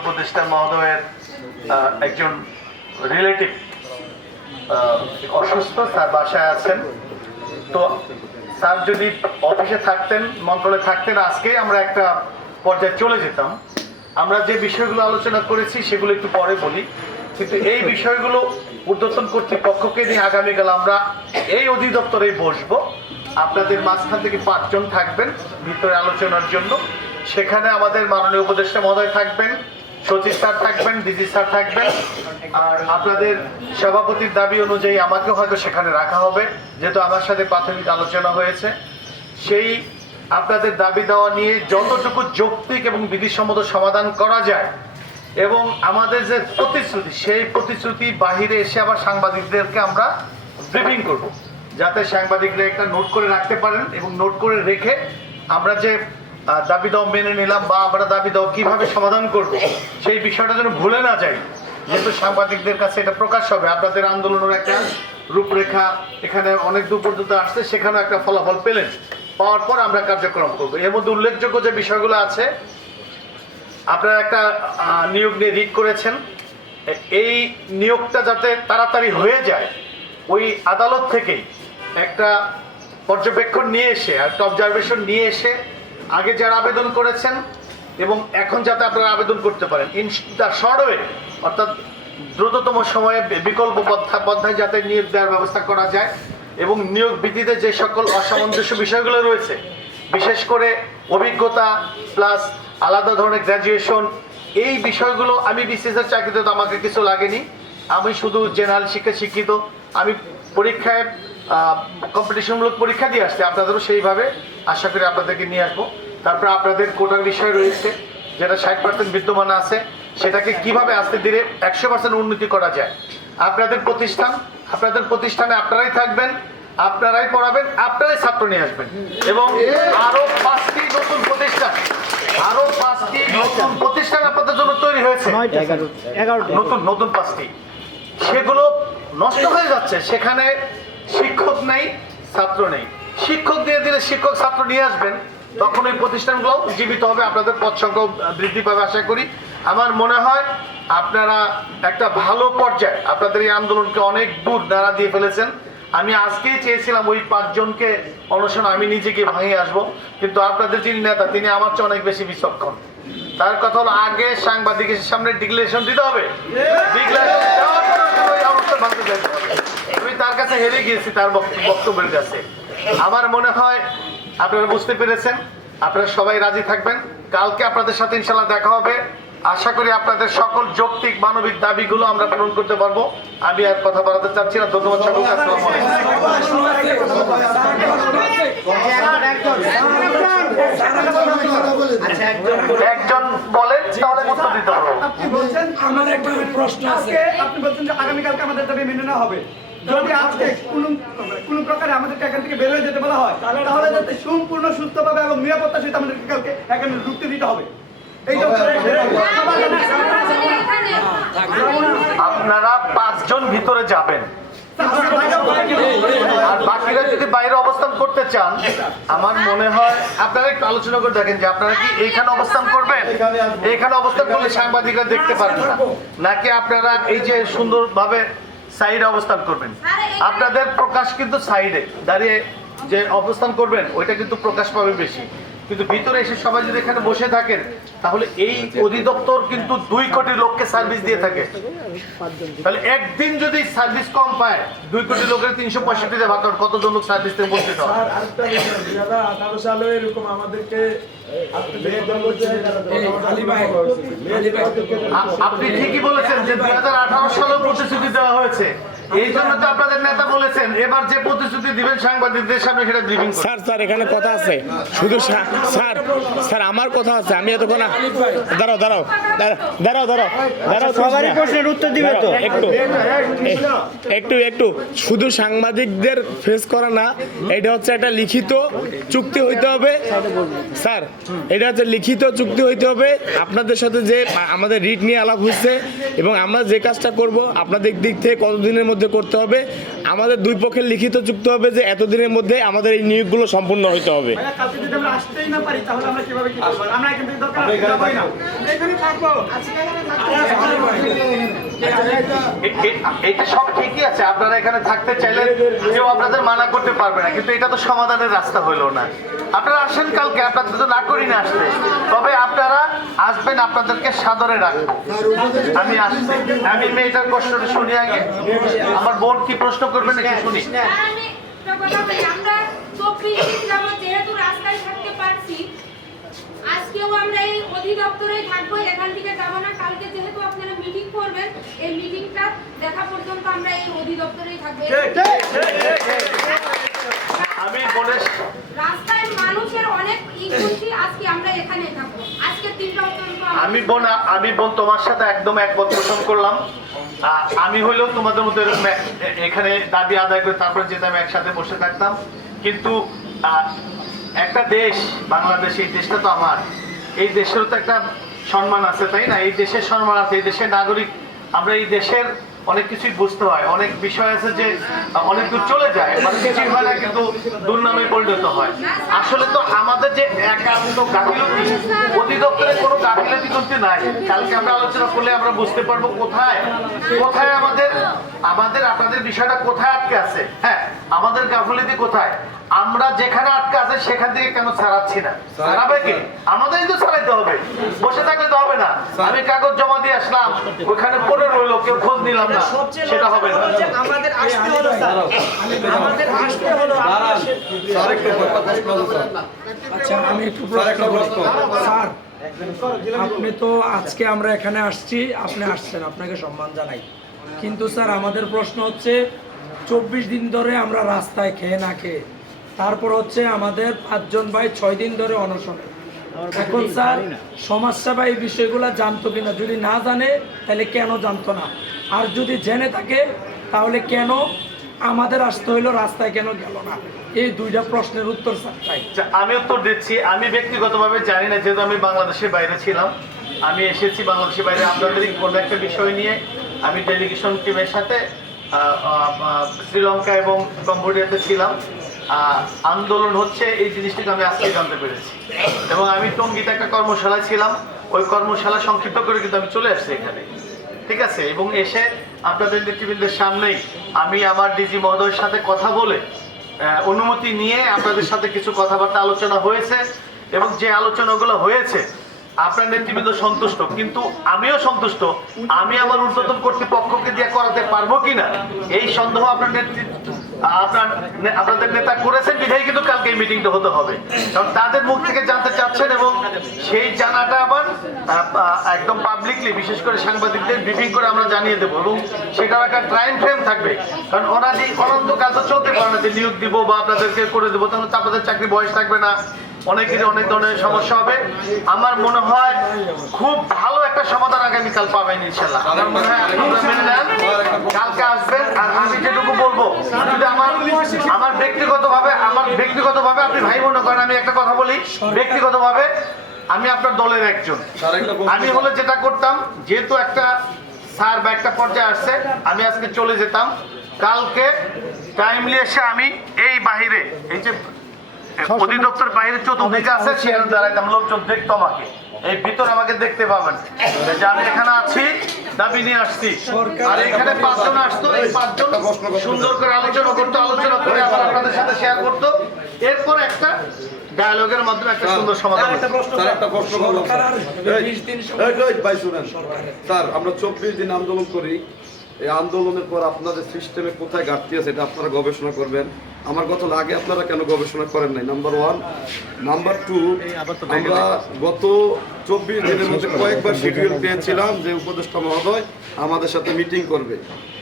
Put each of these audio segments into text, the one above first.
উপদেষ্টা মহোদয়ের একজন রিলেটিভ অসুস্থ, স্যার বাসায় আছেন। তো স্যার যদি অফিসে থাকতেন, মন্ত্রণালয়ে থাকতেন, আজকে আমরা একটা পর্যায়ে চলে যেতাম। আমরা যে বিষয়গুলো আলোচনা করেছি, সেগুলো একটু পরে বলি। কিন্তু এই বিষয়গুলো ঊর্ধ্বতন কর্তৃপক্ষকে নিয়ে আগামীকাল আমরা এই অধিদপ্তরেই বসবো। আপনাদের মাঝখান থেকে পাঁচজন থাকবেন ভিতরে আলোচনার জন্য। সেখানে আমাদের মাননীয় উপদেষ্টা মহোদয় থাকবেন। সচিব স্যার থাকবেন ডিজি স্যার থাকবেন। আর আপনাদের সভাপতির দাবি অনুযায়ী আমাকে হয়তো সেখানে রাখা হবে, যেহেতু আমার সাথে প্রাথমিক আলোচনা হয়েছে। সেই আপনাদের দাবি দেওয়া নিয়ে যতটুকু যৌক্তিক এবং বিধিসম্মত সমাধান করা যায়, এবং আমাদের যে প্রতিশ্রুতি, সেই প্রতিশ্রুতি বাহিরে এসে আবার সাংবাদিকদেরকে আমরা ব্রিফিং করব। যাতে সাংবাদিকরা একটা নোট করে রাখতে পারেন এবং নোট করে রেখে আমরা যে দাবি দাও মেনে নিলাম বা আমরা দাবি দাও কীভাবে সমাধান করব, সেই বিষয়টা যেন ভুলে না যাই। যেহেতু সাংবাদিকদের কাছে এটা প্রকাশ হবে, আপনাদের আন্দোলনের একটা রূপরেখা এখানে অনেক দূর পর্যন্ত আসছে, সেখানেও একটা ফলাফল পেলেন। পাওয়ার পর আমরা কার্যক্রম করব। এর মধ্যে উল্লেখযোগ্য যে বিষয়গুলো আছে, আপনারা একটা নিয়োগ নিয়ে রিট করেছেন। এই নিয়োগটা যাতে তাড়াতাড়ি হয়ে যায়, ওই আদালত থেকেই একটা পর্যবেক্ষণ নিয়ে এসে একটা অবজারভেশন নিয়ে এসে আগে যারা আবেদন করেছেন এবং এখন যাতে আপনারা আবেদন করতে পারেন ইন দ্য শর্ট অর্থাৎ দ্রুততম সময়ে বিকল্প পন্থায় যাতে নিয়োগ দেওয়ার ব্যবস্থা করা যায় এবং নিয়োগ বিধিতে যে সকল অসামঞ্জস্য বিষয়গুলো রয়েছে, বিশেষ করে অভিজ্ঞতা প্লাস আলাদা ধরনের গ্র্যাজুয়েশন এই বিষয়গুলো আমি বিসিএসের চাকরিতে তো আমাকে কিছু লাগেনি। আমি শুধু জেনারেল শিক্ষা শিক্ষিত। আমি পরীক্ষায় কম্পিটিশনমূলক পরীক্ষা দিয়ে আসছে। আপনাদেরও সেইভাবে আশা করি আপনাদেরকে নিয়ে আসব। তারপরে আপনাদের কোটার বিষয় রয়েছে যেটা ষাট পার্সেন্ট বিদ্যমান আছে সেটাকে কীভাবে আস্তে ধীরে একশো পার্সেন্ট উন্নতি করা যায়? আপনাদের প্রতিষ্ঠান আপনাদের প্রতিষ্ঠানে আপনারাই থাকবেন আপনারাই পড়াবেন আপনারাই ছাত্র নিয়ে আসবেন। এবং আরও পাঁচটি নতুন প্রতিষ্ঠান আরও পাঁচটি নতুন প্রতিষ্ঠান আপনাদের জন্য তৈরি হয়েছে। নতুন নতুন পাঁচটি। সেগুলো নষ্ট হয়ে যাচ্ছে। সেখানে শিক্ষক নেই ছাত্র নেই। শিক্ষক দিয়ে দিলে শিক্ষক ছাত্র নিয়ে আসবেন। তখন ওই প্রতিষ্ঠানগুলো জীবিত হবে আপনাদের পদ সংখ্যাও বৃদ্ধি পাবে আশা করি। আমার মনে হয় আপনারা একটা ভালো পর্যায়ে আপনাদের এই আন্দোলনকে অনেক দূর নাড়া দিয়ে ফেলেছেন। আমি আজকেই চেয়েছিলাম ওই পাঁচজনকে অনশন আমি নিজেকে ভাঙিয়ে আসব। কিন্তু আপনাদের যিনি নেতা তিনি আমার চেয়ে অনেক বেশি বিচক্ষণ। তার কথা হলো আগে সাংবাদিকের সামনে ডিক্লারেশন দিতে হবে। ডিক্লারেশন দেওয়ার পরে অবস্থা ভাঙতে। আমি তার কাছে হেরে গিয়েছি, তার বক্ত- বক্তব্যের কাছে। আমার মনে হয় আপনারা বুঝতে পেরেছেন, আপনারা সবাই রাজি থাকবেন। কালকে আপনাদের সাথে ইনশাল্লাহ দেখা হবে। আশা করি আপনাদের সকল যৌক্তিক মানবিক দাবিগুলো আমরা পূরণ করতে পারব। আমি আর কথা বাড়াতে চাচ্ছি না। ধন্যবাদ সকলকে। আসসালামু আলাইকুম। একজন বলেন তাহলে উত্তর দিতে পারব। আপনি বলছেন আমার একটা প্রশ্ন আছে। আপনি বলছেন যে আগামীকালকে আমাদের দাবি মেনে নেওয়া হবে। যদি আজকে কোন কোন প্রকারে আমাদেরকে এখান থেকে বের হয়ে যেতে বলা হয় তাহলে যাতে সম্পূর্ণ সুস্থভাবে এবং নিরাপত্তার সহিত আমাদেরকে কালকে এখানে ঢুকতে দিতে হবে। এইটা আপনারা পাঁচজন ভিতরে যাবেন। আর বাকিরা যদি বাইরে অবস্থান করতে চান, আমার মনে হয় আপনারা একটু আলোচনা করে দেখেন যে আপনারা কি এইখানে অবস্থান করবেন? এইখানে অবস্থান করলে সাংবাদিকরা দেখতে পারবেন না। নাকি আপনারা এই যে সুন্দরভাবে সাইডে অবস্থান করবেন? আপনাদের প্রকাশ কিন্তু সাইডে। দাঁড়িয়ে যে অবস্থান করবেন, ওইটা কিন্তু প্রকাশ পাবে বেশি। কিন্তু ভিতরে এসে সবাই যদি এখানে বসে থাকেন তাহলে এই অধিদপ্তর কিন্তু দুই কোটি লোককে সার্ভিস দিয়ে থাকে। তাহলে একদিন যদি সার্ভিস কম পায় দুই কোটি লোকের তিনশো পঁয়ষট্টিতে ভাগ করেন, কতজন লোক সার্ভিস থেকে হয় হাজার আঠারো সালে এরকম আমাদেরকে আপনি ঠিকই বলেছেন যে দুই হাজার আঠারো সালেও প্রতিশ্রুতি দেওয়া হয়েছে। এই জন্য তো আপনাদের নেতা বলেছেন এবার যে প্রতিশ্রুতি দিবেন সাংবাদিকদের সামনে সেটা ব্রিফিং স্যার স্যার এখানে কথা আছে। শুধু স্যার স্যার আমার কথা আছে আমি এতক্ষণ দাঁড়াও দাঁড়াও দাঁড়াও দাঁড়াও দাঁড়াও দাঁড়াও সবারই প্রশ্নের উত্তর দিবে তো? একটু একটু একটু শুধু সাংবাদিকদের ফেস করা না এটা হচ্ছে একটা লিখিত চুক্তি হইতে হবে। স্যার এটা হচ্ছে লিখিত চুক্তি হইতে হবে। আপনাদের সাথে যে আমাদের রিট নিয়ে আলাপ হচ্ছে এবং আমরা যে কাজটা করব আপনাদের দিক থেকে কতদিনের মধ্যে মধ্যে করতে হবে। আমাদের দুই পক্ষের লিখিত চুক্তি হবে যে এতদিনের মধ্যে আমাদের এই নিয়োগগুলো সম্পূর্ণ হইতে হবে। আমরা আসতেই না পারি তাহলে আমরা কীভাবে কি করব আমরা এখান থেকে দরকার যাবোই না আমরা এখানে থাকব এ- এ- এটা সব ঠিকই আছে। আপনারা এখানে থাকতে চাইলে কেউ আপনাদের মানা করতে পারবে না, কিন্তু এটা তো সমাধানের রাস্তা হইল না। আপনারা আসেন কালকে, আপনাদের তো না করি না আসতে। তবে আপনারা আসবেন, আপনাদেরকে সাদরে রাখব। আমি আসছি। আমি মেয়েটার কষ্টটা শুনি আগে। আমার বোন কি প্রশ্ন করবেন একটু শুনি আমরা চব্বিশ দিন যাবত যেহেতু রাস্তায় থাকতে পারছি আজকেও আমরা এই অধিদপ্তরেই থাকব এখান থেকে যাব না। কালকে যেহেতু আপনারা মিটিং করবেন এই মিটিংটা দেখা পর্যন্ত আমরা এই অধিদপ্তরেই থাকব। আমি বোনের রাস্তায় মানুষের অনেক ই আজকে আমরা এখানে থাকব। আজকে তিনটা অত্যন্ত আমি বোন আমি বোন তোমার সাথে একদম একমত পোষণ করলাম। আমি হইলেও তোমাদের মতো এরকম এখানে দাবি আদায় করে তারপরে যেতাম একসাথে বসে থাকতাম। কিন্তু একটা দেশ বাংলাদেশ এই দেশটা তো আমার। এই দেশেরও তো একটা সম্মান আছে, তাই না? এই দেশের সম্মান আছে, এই দেশের নাগরিক, আমরা এই দেশের অনেক কিছুই বুঝতে হয়। অনেক বিষয় আছে যে, অনেক দূর চলে যায় মানে কিছুই হয় না কিন্তু দুর্নামে পরিণত হয়। আসলে তো আমাদের যে একান্ত গাফিলতি, অধিদপ্তরে কোনো গাফিলতি করতে নাই। কালকে আমরা আলোচনা করলে আমরা বুঝতে পারব কোথায় কোথায় আমাদের আমাদের, আপনাদের বিষয়টা কোথায় আটকে আছে। হ্যাঁ? আমাদের গাফিলতি কোথায়? আমরা যেখানে আটকে আছে সেখান থেকে কেন ছাড়াচ্ছি না? ছাড়াবে কি? আমাদেরই তো ছাড়াইতে হবে। বসে থাকলে তো হবে না। আমি কাগজ জমা দিয়ে আসলাম ওখানে পড়ে রইল কেউ খোঁজ নিলাম না। সেটা হবে না। আমাদের আসতে হলো স্যার। আমাদের আসতে হলো স্যার একটু আচ্ছা আমি একটু প্রশ্ন স্যার আপনি তো আজকে আমরা এখানে আসছি আপনি আসছেন আপনাকে সম্মান জানাই। কিন্তু স্যার আমাদের প্রশ্ন হচ্ছে চব্বিশ দিন ধরে আমরা রাস্তায় খেয়ে না খেয়ে। তারপর হচ্ছে আমাদের পাঁচজন ভাই ছয় দিন ধরে অনশনে। এখন স্যার সমাজসেবা এই বিষয়গুলো জানতো কিনা? যদি না জানে তাহলে কেন জানতো না? আর যদি জেনে থাকে তাহলে কেন আমাদের আসতে হইল রাস্তায় কেন গেল না? এই দুইটা প্রশ্নের উত্তর স্যার চাই। আচ্ছা, আমি উত্তর দিচ্ছি। আমি ব্যক্তিগতভাবে জানি না যেহেতু আমি বাংলাদেশের বাইরে ছিলাম। আমি এসেছি বাংলাদেশের বাইরে। আপনাদের কোনো একটা বিষয় নিয়ে আমি ডেলিগেশন টিমের সাথে শ্রীলঙ্কা এবং কম্বোডিয়াতে ছিলাম। আন্দোলন হচ্ছে এই জিনিসটিকে আমি আজকে জানতে পেরেছি। এবং আমি টঙ্গিতে একটা কর্মশালায় ছিলাম। ওই কর্মশালা সংক্ষিপ্ত করে কিন্তু আমি চলে আসছি এখানে। ঠিক আছে? এবং এসে আপনাদের নেতৃবৃন্দের সামনেই আমি আমার ডিজি মহোদয়ের সাথে কথা বলে অনুমতি নিয়ে আপনাদের সাথে কিছু কথাবার্তা আলোচনা হয়েছে। এবং যে আলোচনাগুলো হয়েছে আপনার নেতৃবৃন্দ সন্তুষ্ট, কিন্তু আমিও সন্তুষ্ট। আমি আমার ঊর্ধ্বতন কর্তৃপক্ষকে দিয়ে করাতে পারব কিনা? এই সন্দেহ আপনার নেতৃত্ব আপনাদের নেতা করেছেন বিধায় কিন্তু কালকে এই মিটিংটা হতে হবে। কারণ তাদের মুখ থেকে জানতে চাচ্ছেন এবং সেই জানাটা আবার একদম পাবলিকলি বিশেষ করে সাংবাদিকদের ব্রিফিং করে আমরা জানিয়ে দেবো এবং সেটার একটা টাইম ফ্রেম থাকবে। কারণ ওরা যে অনন্তকাল তো চলতে পারে না যে নিয়োগ দিব বা আপনাদেরকে করে দেবো, তাহলে আপনাদের চাকরি বয়স থাকবে না। অনেকেরই অনেক ধরনের সমস্যা হবে। আমার মনে হয় খুব ভালো একটা সমাধান আগামীকাল পাবেন ইনশাল্লাহ আমার মনে হয় কালকে আসবেন আর আমি যেটুকু বলব যদি আমার আমার ব্যক্তিগতভাবে আমার ব্যক্তিগতভাবে আপনি ভাই মনে করেন আমি একটা কথা বলি। ব্যক্তিগতভাবে আমি আপনার দলের একজন। আমি হলে যেটা করতাম যেহেতু একটা স্যার বা একটা পর্যায়ে আসছে আমি আজকে চলে যেতাম। কালকে টাইমলি এসে আমি এই বাহিরে এই যে অধিদপ্তর বাইরে চতুর্দিকে আছে সেখানে দাঁড়াইতাম লোকজন দেখতো আমাকে। এই ভিতর আমাকে দেখতে পাবেন। যে আমি এখানে আছি দাবি নিয়ে আসছি। আর এখানে পাঁচজন আসতো এই পাঁচজন সুন্দর করে আলোচনা করতো আলোচনা করে আবার আপনাদের সাথে শেয়ার করতো। এরপর একটা ডায়ালগের মাধ্যমে একটা সুন্দর সমাধান একটা প্রশ্ন শুনেন। স্যার আমরা চব্বিশ দিন আন্দোলন করি। এই আন্দোলনের পর আপনাদের সিস্টেমে কোথায় ঘাটতি আছে এটা আপনারা গবেষণা করবেন। আমার কথা আগে আপনারা কেন গবেষণা করেন নাই? নাম্বার ওয়ান নাম্বার টু আমরা গত চব্বিশ দিনের মধ্যে কয়েকবার শিডিউল পেয়েছিলাম যে উপদেষ্টা মহোদয় আমাদের সাথে মিটিং করবে।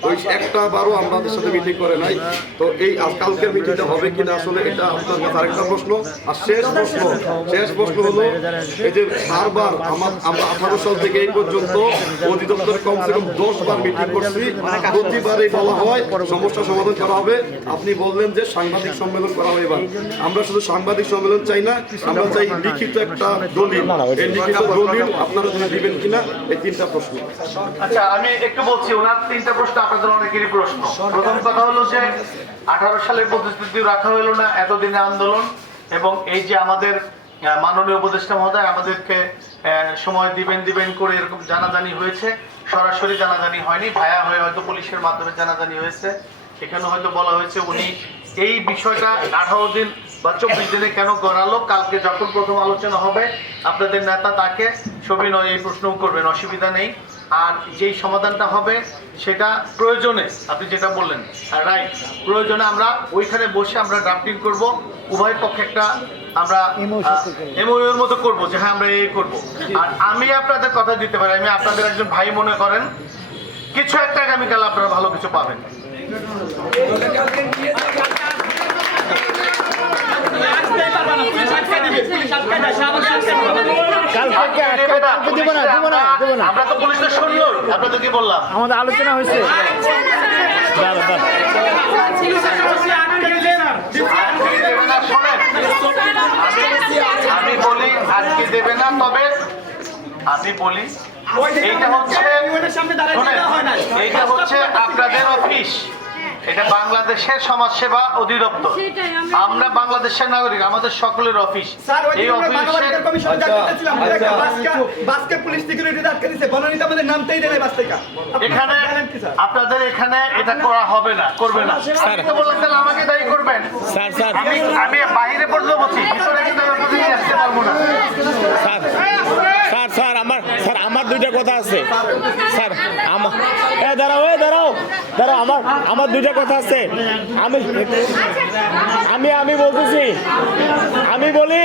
ওই একটা বারও আমাদের সাথে মিটিং করে নাই। তো এই কালকের মিটিংটা হবে কিনা আসলে এটা আপনার কাছে আরেকটা প্রশ্ন। আর শেষ প্রশ্ন শেষ প্রশ্ন হলো এই যে বারবার আমার আমরা আঠারো সাল থেকে এই পর্যন্ত অধিদপ্তরে কমসে কম দশ বার মিটিং করছি। প্রতিবারই বলা হয় সমস্যা সমাধান করা হবে। আপনি বললেন যে সাংবাদিক সম্মেলন করা হয় এবার। আমরা শুধু সাংবাদিক সম্মেলন চাই না, আমরা চাই লিখিত একটা দলিল। এই লিখিত দলিল আপনারা দিবেন কিনা, এই তিনটা প্রশ্ন। আচ্ছা আমি একটু বলছি, ওনার তিনটা প্রশ্ন আপনাদের অনেকেরই প্রশ্ন। প্রথম কথা হলো যে আঠারো সালের প্রতিশ্রুতি রাখা হলো না এতদিনের আন্দোলন। এবং এই যে আমাদের মাননীয় উপদেষ্টা মহোদয় আমাদেরকে সময় দিবেন দিবেন করে এরকম জানাজানি হয়েছে। সরাসরি জানাজানি হয়নি ভায়া হয়ে হয়তো পুলিশের মাধ্যমে জানাজানি হয়েছে। এখানে হয়তো বলা হয়েছে উনি এই বিষয়টা আঠারো দিন বা চব্বিশ দিনে কেন করালো কালকে যখন প্রথম আলোচনা হবে আপনাদের নেতা তাকে সবিনয় এই প্রশ্নও করবেন অসুবিধা নেই। আর যেই সমাধানটা হবে সেটা প্রয়োজনে আপনি যেটা বললেন রাইট প্রয়োজনে আমরা ওইখানে বসে আমরা ড্রাফটিং করব উভয় পক্ষে একটা আমরা এমওইউর মতো করব। যে হ্যাঁ আমরা এই করব। আর আমি আপনাদের কথা দিতে পারি আমি আপনাদের একজন ভাই মনে করেন কিছু একটা আগামীকাল আপনারা ভালো কিছু পাবেন। কালকে আজকে দেবে না, পুলিশরা আমরা তো পুলিশটা শুনলো আপনাদের কি বললাম। আমাদের আলোচনা হয়েছে। আমি বলি আজকে দেবে না তবে আমি বলি এইটা হচ্ছে এইটা হচ্ছে আপনাদের অফিস। এটা বাংলাদেশের সমাজসেবা অধিদপ্তর। আমরা- বাংলাদেশের নাগরিক আমাদের সকলের অফিস। এই আচ্ছা, আচ্ছা। এখানে আপনাদের এখানে এটা করা হবে না করবে না। আমাকে দায়ী করবেন। Sir sir. আমি আমি বাইরে পড়লে বলছি ভিতরে কিন্তু আসতে পারব না। স্যার স্যার আমার স্যার আমার দুইটা কথা আছে। স্যার আমার দাঁড়াও আমার আমার দুইটা কথা আছে। আমি আমি আমি বলতেছি। আমি বলি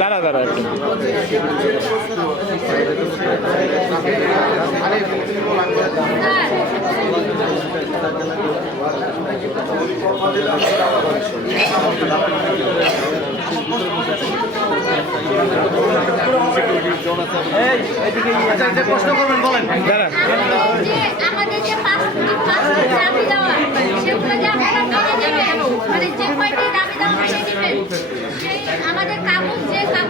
দাঁড়া দাঁড়া একটু। দাঁড়া যে আমাদের যে পাসপোর্ট পাসপোর্ট দাবি দেওয়া সেগুলো যে আপনারা কবে দেবেন মানে যে কয়টি দাবি দেওয়া সেটা দিবেন সেই আমাদের কাগজ যে কাগজে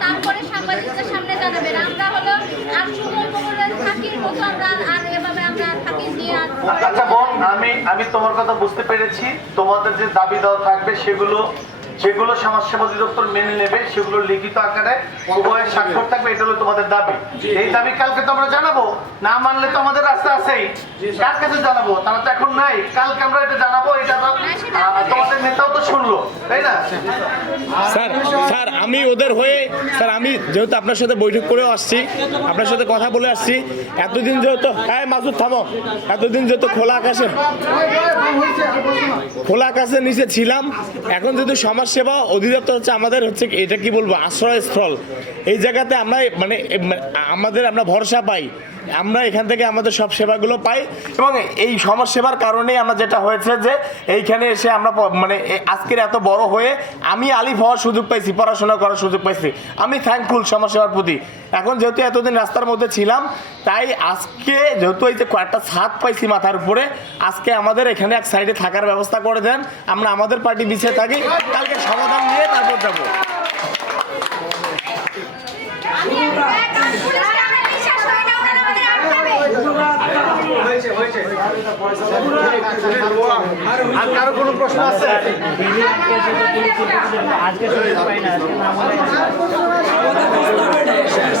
তারপরে সাংবাদিকদের সামনে জানাবেন আমরা হলো আর সুমন থাকির মতো আমরা আর এভাবে আমরা থাকি দিয়ে আচ্ছা বোন, আমি আমি তোমার কথা বুঝতে পেরেছি। তোমাদের যে দাবি দেওয়া থাকবে সেগুলো যেগুলো সমাজসেবা অধিদপ্তর মেনে নেবে সেগুলো লিখিত আকারে উভয়ের স্বাক্ষর থাকবে এটা হলো তোমাদের দাবি। এই দাবি কালকে তো আমরা জানাব। না মানলে তো আমাদের রাস্তা আছেই। কার কাছে জানাব? তারা তো এখন নাই। কালকে আমরা এটা জানাব এটা তো তোমাদের নেতাও তো শুনলো তাই না? স্যার স্যার আমি ওদের হয়ে স্যার আমি যেহেতু আপনার সাথে বৈঠক করেও আসছি আপনার সাথে কথা বলে আসছি এতদিন যেহেতু হ্যাঁ মাসুদ থামো। এতদিন যেহেতু খোলা আকাশে খোলা আকাশের নিচে ছিলাম এখন যেহেতু সমাজসেবা অধিদপ্তর হচ্ছে আমাদের হচ্ছে এটা কি বলব, আশ্রয়স্থল। এই জায়গাতে আমরা মানে আমাদের আমরা ভরসা পাই। আমরা এখান থেকে আমাদের সব সেবাগুলো পাই এবং এই সমাজ সেবার কারণেই আমরা যেটা হয়েছে যে এইখানে এসে আমরা মানে আজকের এত বড় হয়ে আমি আলিফ হওয়ার সুযোগ পাইছি, পড়াশোনা করার সুযোগ পাইছি। আমি থ্যাঙ্কফুল সমাজসেবার প্রতি। এখন যেহেতু এতদিন রাস্তার মধ্যে ছিলাম, তাই আজকে যেহেতু এই যে কয়েকটা ছাদ পাইছি মাথার উপরে, আজকে আমাদের এখানে এক সাইডে থাকার ব্যবস্থা করে দেন। আমরা আমাদের পার্টি পিছিয়ে থাকি, কালকে সমাধান নিয়ে তারপর যাব আমি একটা পুলিশকে আমরা বিশ্বাস করি না ওনারা আমাদের আটকাবে আর কারও কোনো প্রশ্ন আছে? আমাদের প্রস্তাব এটাই, শেষ,